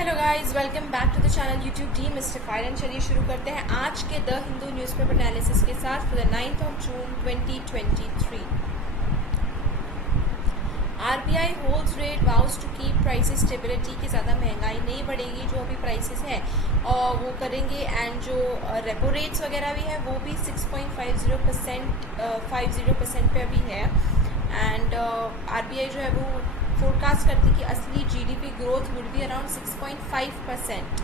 Hello guys, welcome back to the channel YouTube D mister fire and चलिए शुरू करते हैं आज के द हिंदू न्यूज़पेपर एनालिसिस के साथ for the 9th of June 2023। RBI holds rate vows to keep prices stability की ज़्यादा महंगाई नहीं बढ़ेगी, जो अभी प्राइसेस है और वो करेंगे एंड जो रेपो रेट्स वगैरह भी है वो भी 6.50% पे अभी है। एंड आरबीआई जो है वो फोरकास्ट करती कि असली GDP growth would be around 6.5%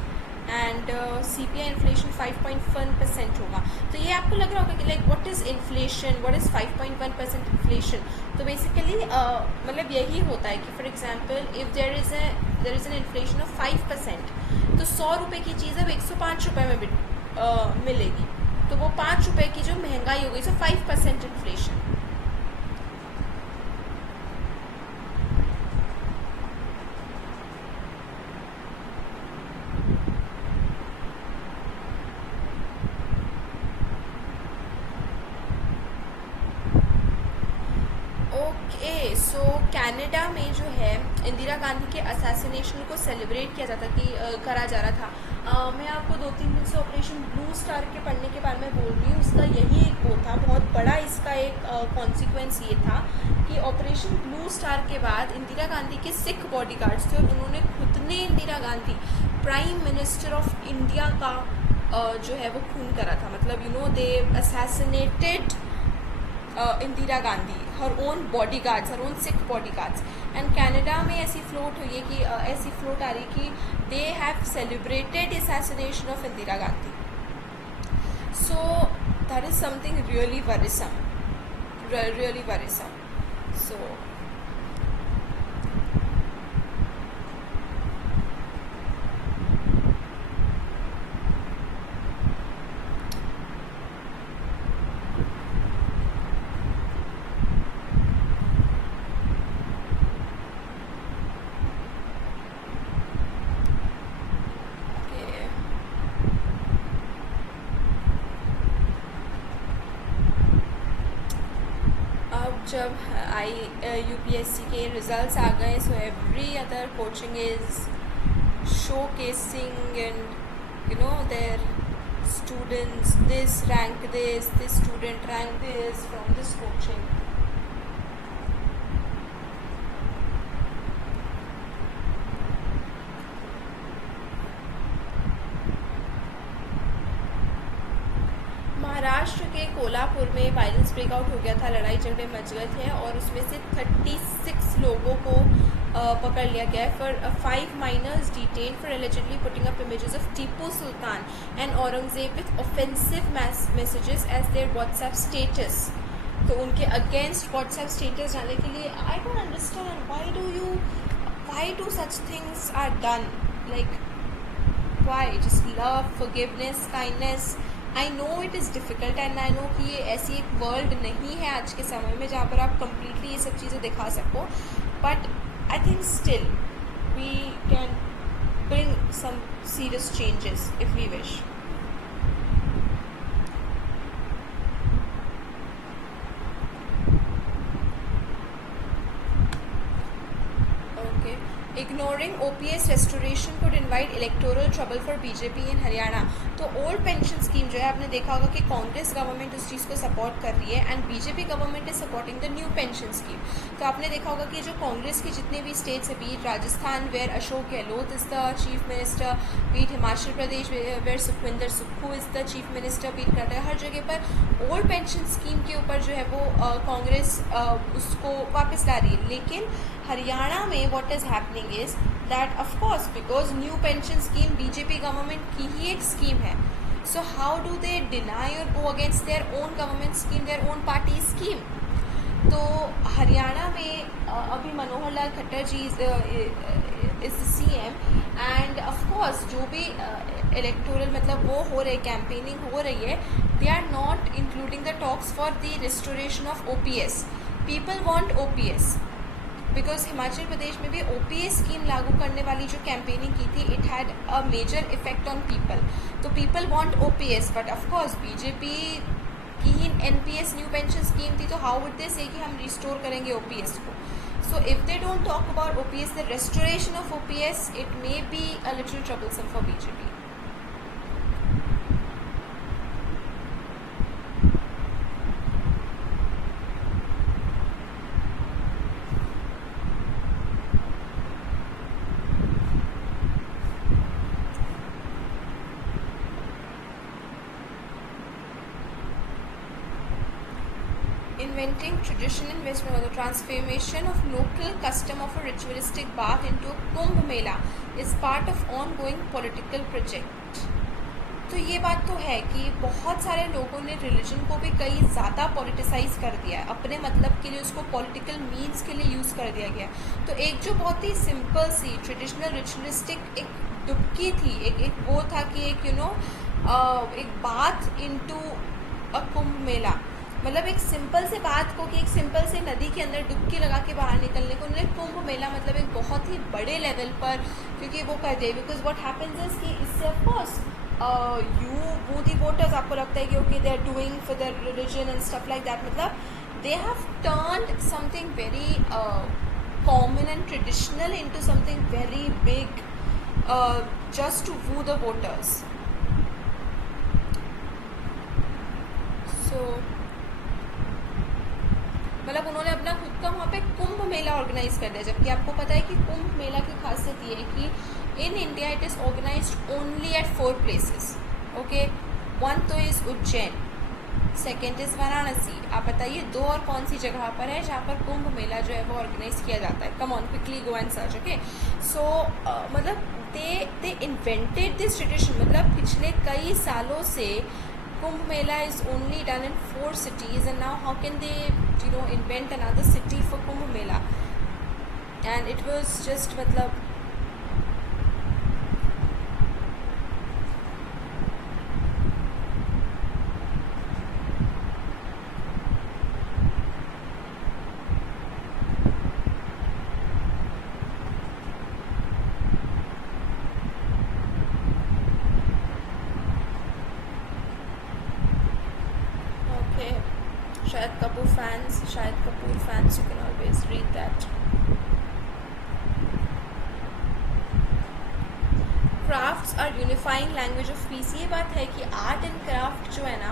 and CPI inflation 5.1% होगा। तो ये आपको लग रहा होगा कि like what is inflation, what is 5.1% inflation. तो बेसिकली मतलब यही होता है कि for example if there is an inflation of 5%, तो 100 रुपये की चीज़ अब 105 रुपये में मिलेगी, तो वो 5 रुपये की जो महंगाई हो गई, सो 5% इन्फ्लेशन। ओके, सो कनाडा में जो है इंदिरा गांधी के असैसिनेशन को सेलिब्रेट किया जाता करा जा रहा था। मैं आपको 2-3 दिन से ऑपरेशन ब्लू स्टार के पढ़ने के बारे में बोल रही हूँ। उसका यही एक वो था, बहुत बड़ा इसका एक कॉन्सिक्वेंस ये था कि ऑपरेशन ब्लू स्टार के बाद इंदिरा गांधी के सिख बॉडीगार्ड्स थे और उन्होंने खुद ने Indira Gandhi prime minister of India का जो है वो खून करा था। मतलब they assassinated Indira Gandhi, her own bodyguards, her own Sikh bodyguards. And Canada में ऐसी फ्लोट हुई है कि ऐसी फ्लोट आ रही कि they have celebrated assassination of Indira Gandhi. So that is something really worrisome, really worrisome. So जब यूपीएससी के रिजल्ट्स आ गए, so every other coaching is showcasing and their students, this student rank this from this coaching. Maharashtra के कोल्हापुर में violence breakout हो गया था, लड़ाई झगड़े मच गए थे और उसमें से 36 लोगों को पकड़ लिया गया है for 5 minors detain for allegedly putting up images of Tipu Sultan and Aurangzeb with offensive messages as their WhatsApp status. तो उनके अगेंस्ट व्हाट्सएप स्टेटस डालने के लिए I don't understand why do such things are done, like why? Just love, forgiveness, kindness. I know it is difficult and I know कि ये ऐसी एक world नहीं है आज के समय में जहाँ पर आप कम्प्लीटली ये सब चीज़ें दिखा सको, but I think still we can bring some serious changes if we wish. Ignoring OPS restoration could invite electoral trouble for BJP in Haryana. तो ओल्ड पेंशन स्कीम जो है, आपने देखा होगा कि कांग्रेस गवर्नमेंट उस चीज़ को सपोर्ट कर रही है and BJP government is supporting the new pension scheme. तो आपने देखा होगा कि जो कांग्रेस की जितने भी स्टेट्स है, be it Rajasthan where Ashok Gehlot is the chief minister, be it Himachal Pradesh where Sukhvinder Sukhu is the chief minister, be it Karnataka, हर जगह पर ओल्ड पेंशन स्कीम के ऊपर जो है वो कांग्रेस उसको वापस ला रही है। लेकिन हरियाणा में what is happening is that of course because new pension scheme BJP government की ही एक स्कीम है, so how do they deny और go against their own government scheme, their own party scheme? तो हरियाणा में अभी Manohar Lal Khattar ji is CM and of course जो भी इलेक्टोरल मतलब वो हो रहे, कैंपेनिंग हो रही है, they are not including the talks for the restoration of OPS। People want OPS because Himachal Pradesh में भी OPS स्कीम लागू करने वाली जो कैंपेनिंग की थी, it had a major effect on people. तो people want OPS, but of course BJP की ही NPS न्यू पेंशन स्कीम थी, तो हाउ वुड दे से कि हम रिस्टोर करेंगे OPS को? So if they don't talk about OPS, the restoration of OPS, it may be a little troublesome for BJP. Inventing tradition in West Bengal, the transformation of local custom of a ritualistic bath into a Kumbh Mela is part of ongoing political project. तो ये बात तो है कि बहुत सारे लोगों ने रिलीजन को भी कई ज़्यादा पॉलिटिसाइज कर दिया है, अपने मतलब के लिए उसको पॉलिटिकल मीन्स के लिए यूज़ कर दिया गया। तो एक जो बहुत ही सिंपल सी ट्रेडिशनल रिचुअलिस्टिक एक डुबकी थी, एक वो था कि एक एक बात इनटू अ कुंभ मेला, मतलब एक सिंपल से बात को कि एक सिंपल से नदी के अंदर डुबकी लगा के बाहर निकलने को उन्होंने कुंभ मेला मतलब एक बहुत ही बड़े लेवल पर क्योंकि वो कर दे। बिकॉज व्हाट हैपेंस इज कि इससे ऑफकोर्स वो दी वोटर्स आपको लगता है कि okay they are doing for the religion and stuff like that, मतलब they have turned something very common and traditional into something very big just to woo the voters. So मतलब उन्होंने अपना खुद का वहाँ पे कुंभ मेला ऑर्गेनाइज कर दिया, जबकि आपको पता है कि कुंभ मेला की खासियत ये है कि in India it is organised only at 4 प्लेसेस। ओके, वन तो is Ujjain, second is Varanasi. आप बताइए 2 और कौन सी जगह पर है जहाँ पर कुंभ मेला जो है वो ऑर्गेनाइज किया जाता है? Come on quickly go and search. Okay, so मतलब दे इन्वेंटेड दिस ट्रेडिशन, मतलब पिछले कई सालों से Kumbh Mela is only done in 4 cities, and now how can they, invent another city for Kumbh Mela? And it was just, matlab, Shahid Kapoor fans, you can always read that. Crafts are unifying language of peace. ये बात है कि art and craft जो है ना,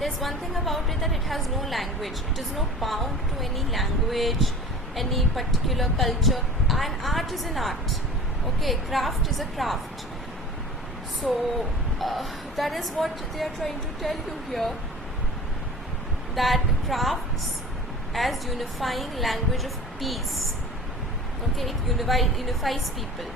there's one thing about it that it has no language. It is not bound to any language, any particular culture. And art is an art. Okay, craft is a craft. So that is what they are trying to tell you here. That crafts as unifying language of peace. Okay, it unifies people.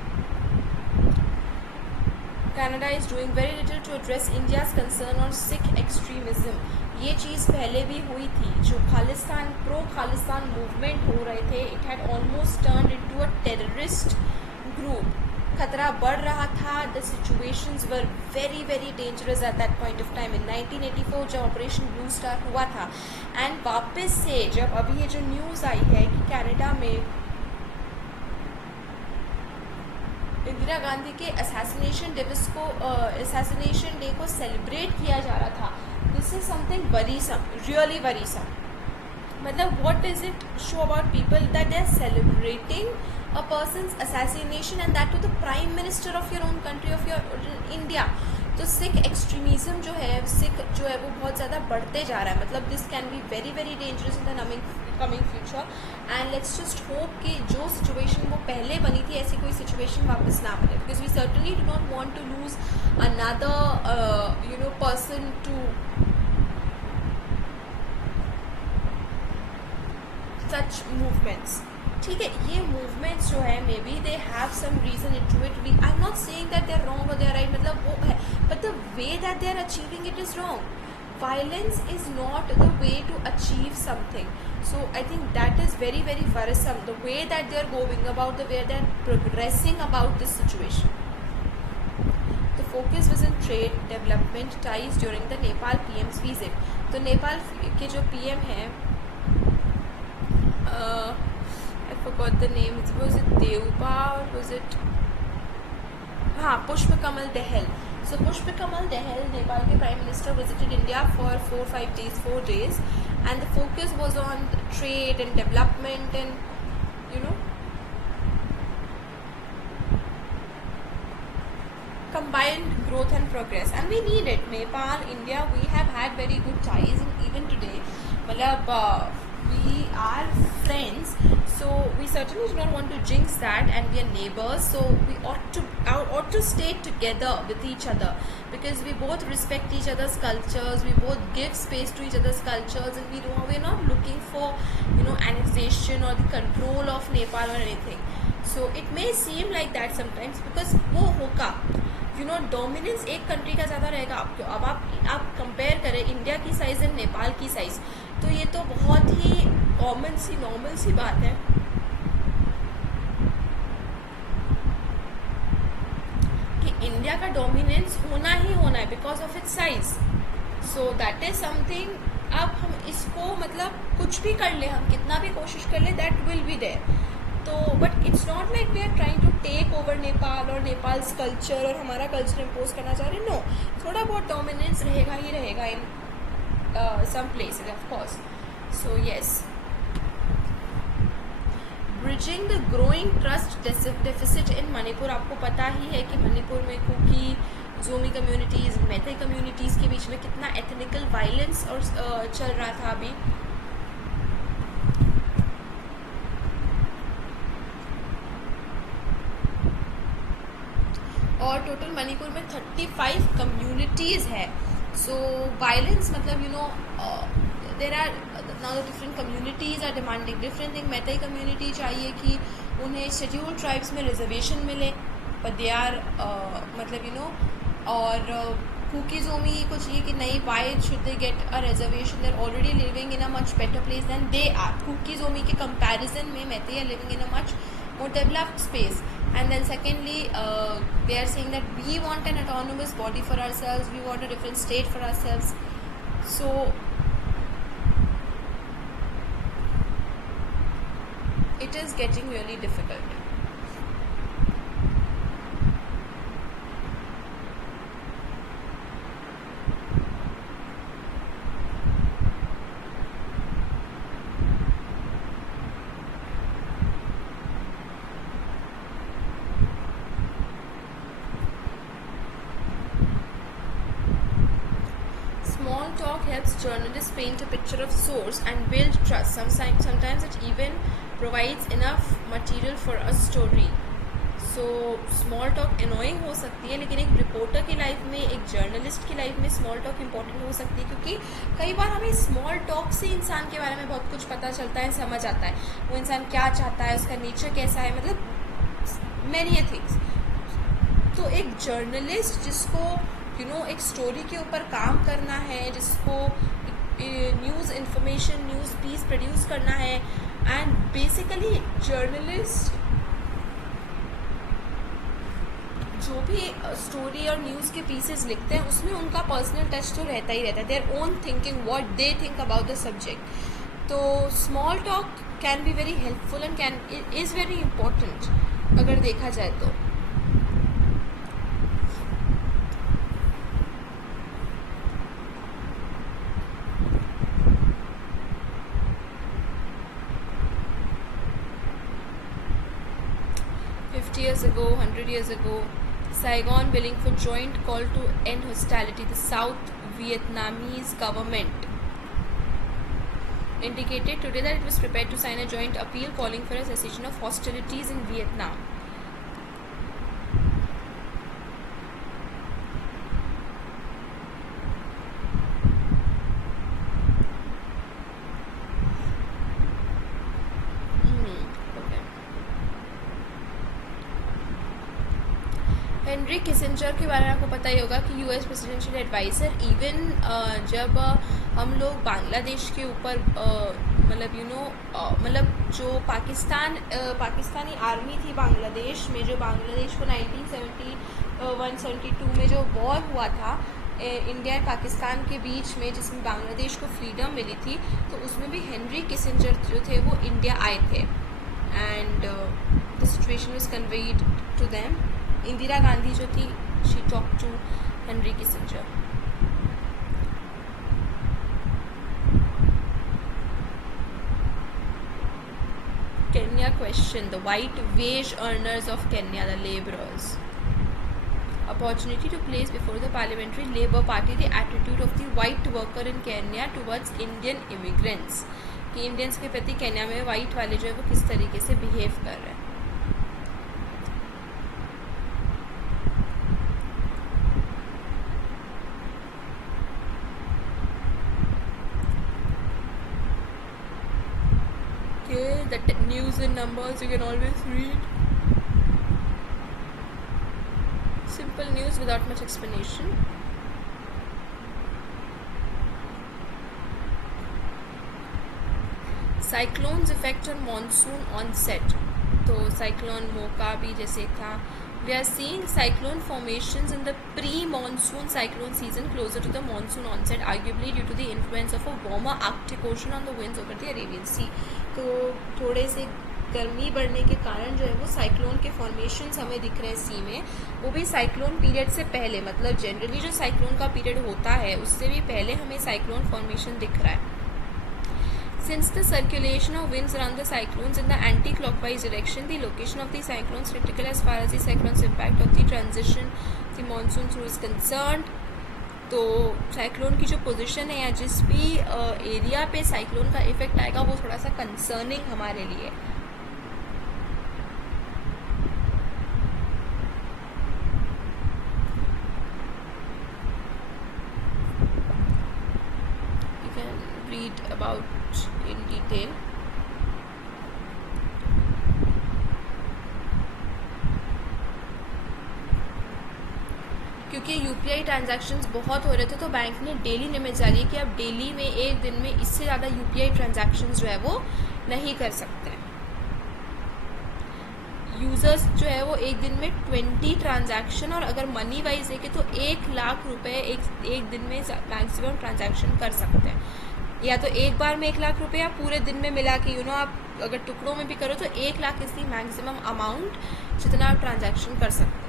Canada is doing very little to address India's concern on Sikh extremism. ये चीज़ पहले भी हुई थी, जो Khalistan pro Khalistan movement हो रहे थे, it had almost turned into a terrorist group. खतरा बढ़ रहा था, the situations were very very dangerous at that point of time in 1984 जब ऑपरेशन ब्लू स्टार हुआ था। एंड वापस से जब अभी ये जो न्यूज़ आई है कि कनाडा में इंदिरा गांधी के असैसिनेशन डे को सेलिब्रेट किया जा रहा था, this is something worrisome, really worrisome. मतलब what does it show about people that they are celebrating a person's assassination and that to the prime minister of your own country, of your India? तो Sikh extremism जो है वो बहुत ज़्यादा बढ़ते जा रहा है, मतलब this can be very very dangerous in the coming future. And let's just hope कि जो सिचुएशन वो पहले बनी थी ऐसी कोई सिचुएशन वापस ना बने, because we certainly do not want to lose another person to such movements. ठीक है, ये मूवमेंट्स जो है maybe they have some reason into it. We I am not saying that they are wrong और they are right, मतलब वो है, but the way that they are achieving it is wrong. Violence is not the way to achieve something. So I think that is very very worrisome, the way that they are going about, the way they are progressing about this situation. The focus was in trade, development, ties during the Nepal PM's visit. तो नेपाल के जो PM हैं, I forgot the name, was it Deuba or was it Pushpa Kamal Dahal. So Pushpa Kamal Dahal, Nepal के Prime Minister, visited India for 4 days, and the focus was on trade and development and combined growth and progress, and we need it. Nepal, India, we have had very good ties, and even today, matlab, we are friends, so we certainly do not want to jinx that, and we are neighbors, so we ought to stay together with each other, because we both respect each other's cultures, we both give space to each other's cultures, and we're not looking for annexation or the control of Nepal or anything. So it may seem like that sometimes, because वो होगा dominance एक country का ज़्यादा रहेगा आपको. अब आप compare करें इंडिया की साइज़ एंड नेपाल की साइज़, तो ये तो बहुत ही नॉर्मल सी बात है कि इंडिया का डोमिनेंस होना ही होना है because of its size. So that is something. अब हम इसको मतलब कुछ भी कर ले, हम कितना भी कोशिश कर ले, दैट विल बी देयर. तो but it's not like we are trying to take over Nepal और नेपाल्स कल्चर और हमारा कल्चर इम्पोज करना चाह रहे. नो, थोड़ा बहुत डोमिनेंस रहेगा ही रहेगा in some places of course. So yes, bridging the growing trust deficit in Manipur. आपको पता ही है कि मणिपुर में कुकी, जोमी कम्युनिटीज़, मैथे कम्युनिटीज़ के बीच में कितना एथनिकल वायलेंस और चल रहा था अभी. और टोटल मणिपुर में 35 कम्युनिटीज़ है. सो वायलेंस मतलब there are now the different communities are demanding different thing. Meitei community चाहिए कि उन्हें शेड्यूल ट्राइब्स में रिजर्वेशन मिले, पर दे आर मतलब और कुकी जोमी को चाहिए कि नहीं, why should they get a reservation, they are already living in a much better place than they are. Kuki Zomi के कंपैरिजन में Meitei are living in a much more developed space. And then secondly, they are saying that we want an autonomous body for ourselves, we want a different state for ourselves. So it is getting really difficult. Small talk helps journalists paint a picture of source and build trust. Sometimes it even provides enough material for a story. So small talk annoying हो सकती है, लेकिन एक reporter की life में, एक journalist की life में स्मॉल टॉक इम्पोर्टेंट हो सकती है, क्योंकि कई बार हमें स्मॉल टॉक से इंसान के बारे में बहुत कुछ पता चलता है, समझ आता है वो इंसान क्या चाहता है, उसका नेचर कैसा है, मतलब मैनी थिंग्स. तो एक जर्नलिस्ट जिसको एक स्टोरी के ऊपर काम करना है, जिसको news information, news piece produce करना है, एंड बेसिकली जर्नलिस्ट जो भी स्टोरी और न्यूज़ के पीसेस लिखते हैं उसमें उनका पर्सनल टच तो रहता ही रहता है, their own thinking, what they think about the subject. तो small talk can be very helpful and is very important अगर देखा जाए तो. Years ago, 100 years ago, Saigon willing for joint call to end hostility. The South Vietnamese government indicated today that it was prepared to sign a joint appeal calling for a cessation of hostilities in Vietnam. Henry Kissinger के बारे में आपको पता ही होगा कि US presidential adviser. Even जब हम लोग बांग्लादेश के ऊपर मतलब जो पाकिस्तानी आर्मी थी बांग्लादेश में, जो बांग्लादेश को 1971-72 में जो वॉर हुआ था इंडिया एंड पाकिस्तान के बीच में, जिसमें बांग्लादेश को फ्रीडम मिली थी, तो उसमें भी हेनरी किसिंजर जो थे वो इंडिया आए थे, and the situation was conveyed to them. Indira Gandhi जो थी, she talk to Henry Kissinger. Kenya question: the white wage earners of Kenya, the laborers. opportunity to place before the parliamentary Labour Party the attitude of the white worker in Kenya towards Indian immigrants, कि Indians के प्रति Kenya में white वाले जो है वो किस तरीके से बिहेव कर रहे हैं. The news in numbers you can always read. Simple news without much explanation. Cyclones effect on monsoon onset. तो cyclone मोका भी जैसे था. We are seeing cyclone formations in the pre-monsoon cyclone season closer to the monsoon onset, arguably due to the influence of a warmer Arctic Ocean on the winds over the Arabian Sea. तो थोड़े से गर्मी बढ़ने के कारण जो है वो साइक्लोन के फॉर्मेशंस हमें दिख रहे हैं सी में, वो भी साइक्लोन पीरियड से पहले, मतलब जनरली जो साइक्लोन का पीरियड होता है उससे भी पहले हमें साइक्लोन फॉर्मेशन दिख रहा है. Since the circulation of winds around the cyclones in the anti-clockwise direction, the location of the cyclones critical as far as the cyclone's impact on the transition the monsoon through is concerned. तो cyclone की जो position है या जिस भी area पे cyclone का effect आएगा वो थोड़ा सा कंसर्निंग हमारे लिए. You can read about in detail. क्योंकि यूपीआई ट्रांजैक्शंस बहुत हो रहे थे तो बैंक ने डेली लिमिट जारी की, अब डेली में एक दिन में इससे ज़्यादा यूपीआई ट्रांजैक्शंस जो है वो नहीं कर सकते. यूज़र्स जो है वो एक दिन में 20 ट्रांजैक्शन, और अगर मनी वाइज देखें तो 1 लाख रुपए एक दिन में मैक्सिमम ट्रांजैक्शन कर सकते हैं. या तो एक बार में 1 लाख रुपए या पूरे दिन में मिला के आप अगर टुकड़ों में भी करो तो 1 lakh is the maximum amount जितना आप ट्रांजैक्शन कर सकते हैं.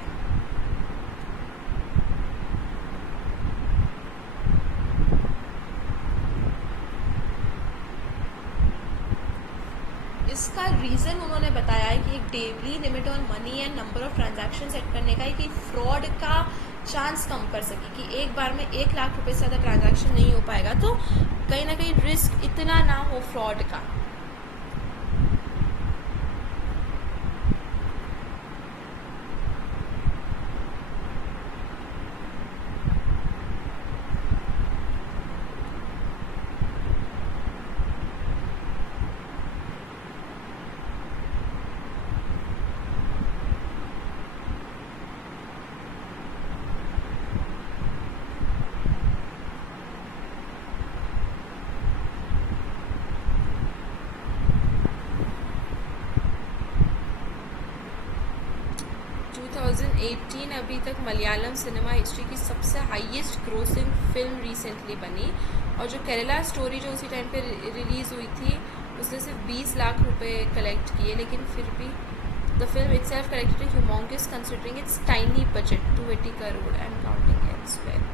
इसका रीज़न उन्होंने बताया है कि एक daily limit on money and number of transaction set करने का है कि फ्रॉड का चांस कम कर सके, कि एक बार में 1 लाख रुपए से ज़्यादा ट्रांजैक्शन नहीं हो पाएगा तो कहीं ना कहीं रिस्क इतना ना हो फ्रॉड का. अभी तक मलयालम सिनेमा हिस्ट्री की सबसे हाईएस्ट ग्रोसिंग फिल्म रिसेंटली बनी, और जो केरला स्टोरी जो उसी टाइम पे रिलीज़ हुई थी उसने सिर्फ 20 लाख रुपए कलेक्ट किए, लेकिन फिर भी the film itself collected a humongous considering it's tiny budget 280 crore and counting elsewhere.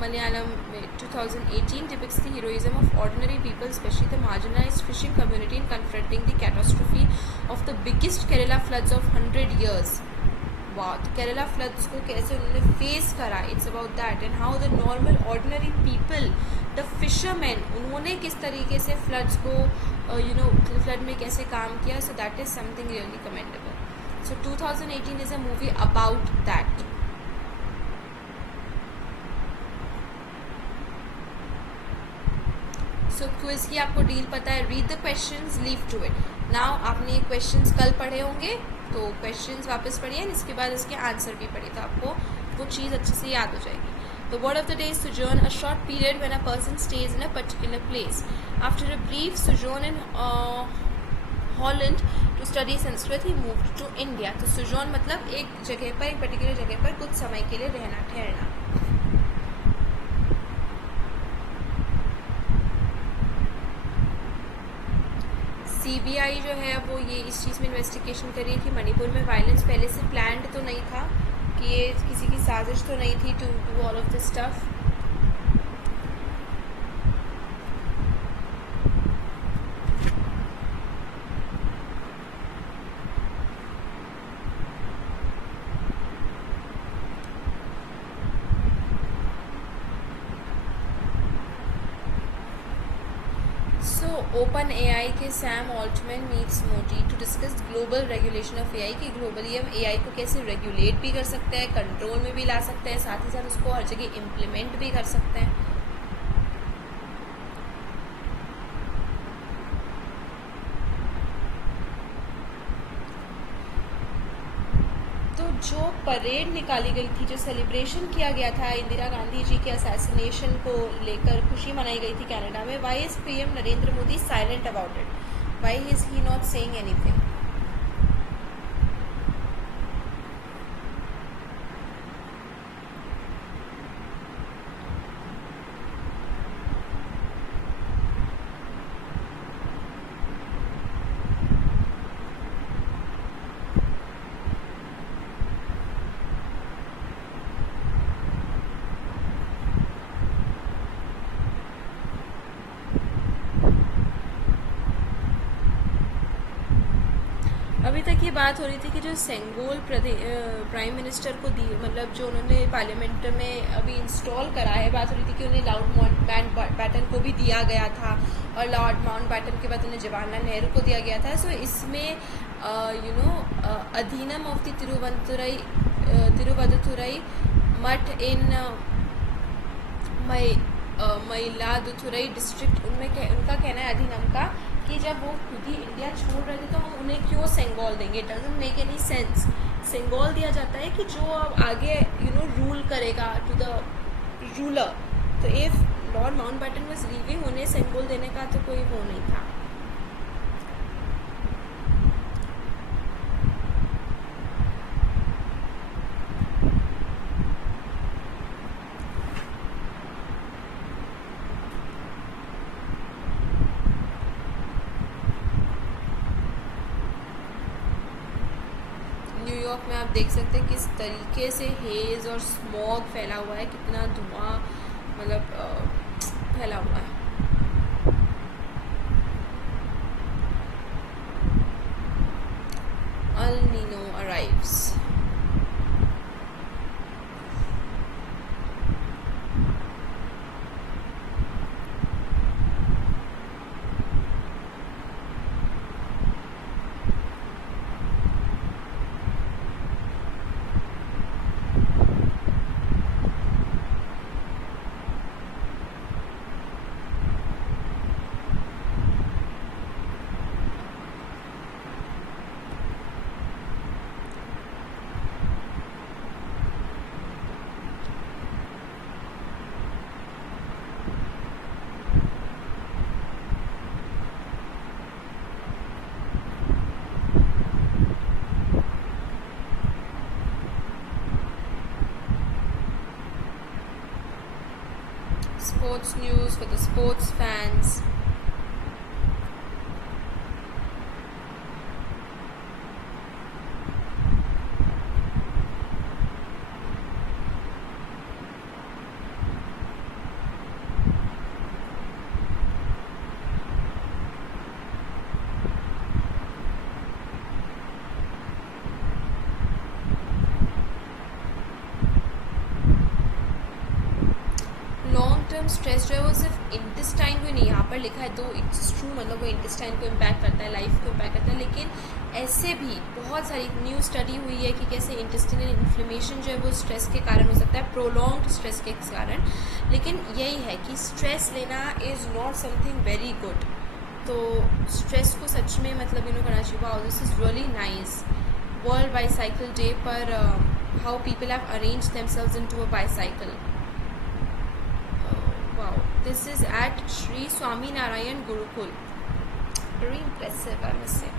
Malayalam 2018 depicts the heroism of ordinary people, especially the marginalized fishing community, in confronting the catastrophe of the biggest Kerala floods of 100 years. Wow, तो Kerala floods को कैसे उन्होंने face करा, it's about that, and how the normal ordinary people, the fishermen, उन्होंने किस तरीके से floods को flood में कैसे काम किया, so that is something really commendable. So 2018 is a movie about that. So quiz की आपको डील पता है, read the questions, leave to it. Now आपने ये क्वेश्चंस कल पढ़े होंगे तो क्वेश्चंस वापस पढ़िए, इसके बाद इसके आंसर भी पढ़िए तो आपको वो चीज़ अच्छे से याद हो जाएगी. The word of the day is sojourn, a short period when a person stays in a particular place. After a brief sojourn in Holland to study Sanskrit, he moved to India. तो sojourn मतलब एक जगह पर, एक particular जगह पर कुछ समय के लिए रहना, ठहरना. सीबीआई जो है वो ये इस चीज़ में इन्वेस्टिगेशन कर रही है कि मणिपुर में वायलेंस पहले से प्लान्ड तो नहीं था, कि ये किसी की साजिश तो नहीं थी to do all of this stuff. So open AI के Sam Altman meets Modi to discuss global regulation of AI कि ग्लोबली हम एआई को कैसे रेगुलेट भी कर सकते हैं, कंट्रोल में भी ला सकते हैं, साथ ही साथ उसको हर जगह इम्प्लीमेंट भी कर सकते हैं. तो जो परेड निकाली गई थी, जो सेलिब्रेशन किया गया था इंदिरा गांधी जी के असैसिनेशन को लेकर, खुशी मनाई गई थी कनाडा में, why is PM Narendra Modi silent about it? Why is he not saying anything? अभी तक ये बात हो रही थी कि जो सेंगोल प्राइम मिनिस्टर को दी, मतलब जो उन्होंने पार्लियामेंट में अभी इंस्टॉल करा है, बात हो रही थी कि उन्हें लॉर्ड माउंट बैटन को भी दिया गया था और लॉर्ड माउंट बैटन के बाद उन्हें जवाहरलाल नेहरू को दिया गया था. सो इसमें अधीनम ऑफ द तिरुवदुथुरई मठ इन मयिलादुथुरई डिस्ट्रिक्ट, उनका कहना है अधीनम का कि जब वो खुद ही इंडिया छोड़ रहे थे तो हम उन्हें क्यों सेंगोल देंगे? It doesn't make any sense. Sengol दिया जाता है कि जो अब आगे रूल करेगा टू द रूलर. तो if Lord Mountbatten was leaving, उन्हें सेंगोल देने का तो कोई वो नहीं था. न्यूयॉर्क में आप देख सकते हैं किस तरीके से हेज और स्मॉग फैला हुआ है, कितना धुआं मतलब फैला हुआ है. El Nino arrives. Sports news for the sports fans. Long term stress जो है वो सिर्फ इंटेस्टाइन को नहीं, यहाँ पर लिखा है तो इट्स ट्रू, मतलब वो इंटेस्टाइन को इम्पैक्ट करता है, लाइफ को इम्पैक्ट करता है. लेकिन ऐसे भी बहुत सारी न्यू स्टडी हुई है कि कैसे इंटेस्टाइनल इन्फ्लेमेशन जो है वो स्ट्रेस के कारण हो सकता है, प्रोलॉन्ग्ड स्ट्रेस के कारण. लेकिन यही है कि स्ट्रेस लेना is not something very good. तो स्ट्रेस को सच में मतलब करना चाहिए. Wow, this is really nice. World bicycle day पर how people have arranged themselves into a bicycle. Wow, this is at Sri Swaminarayan Gurukul. Very impressive, I must say.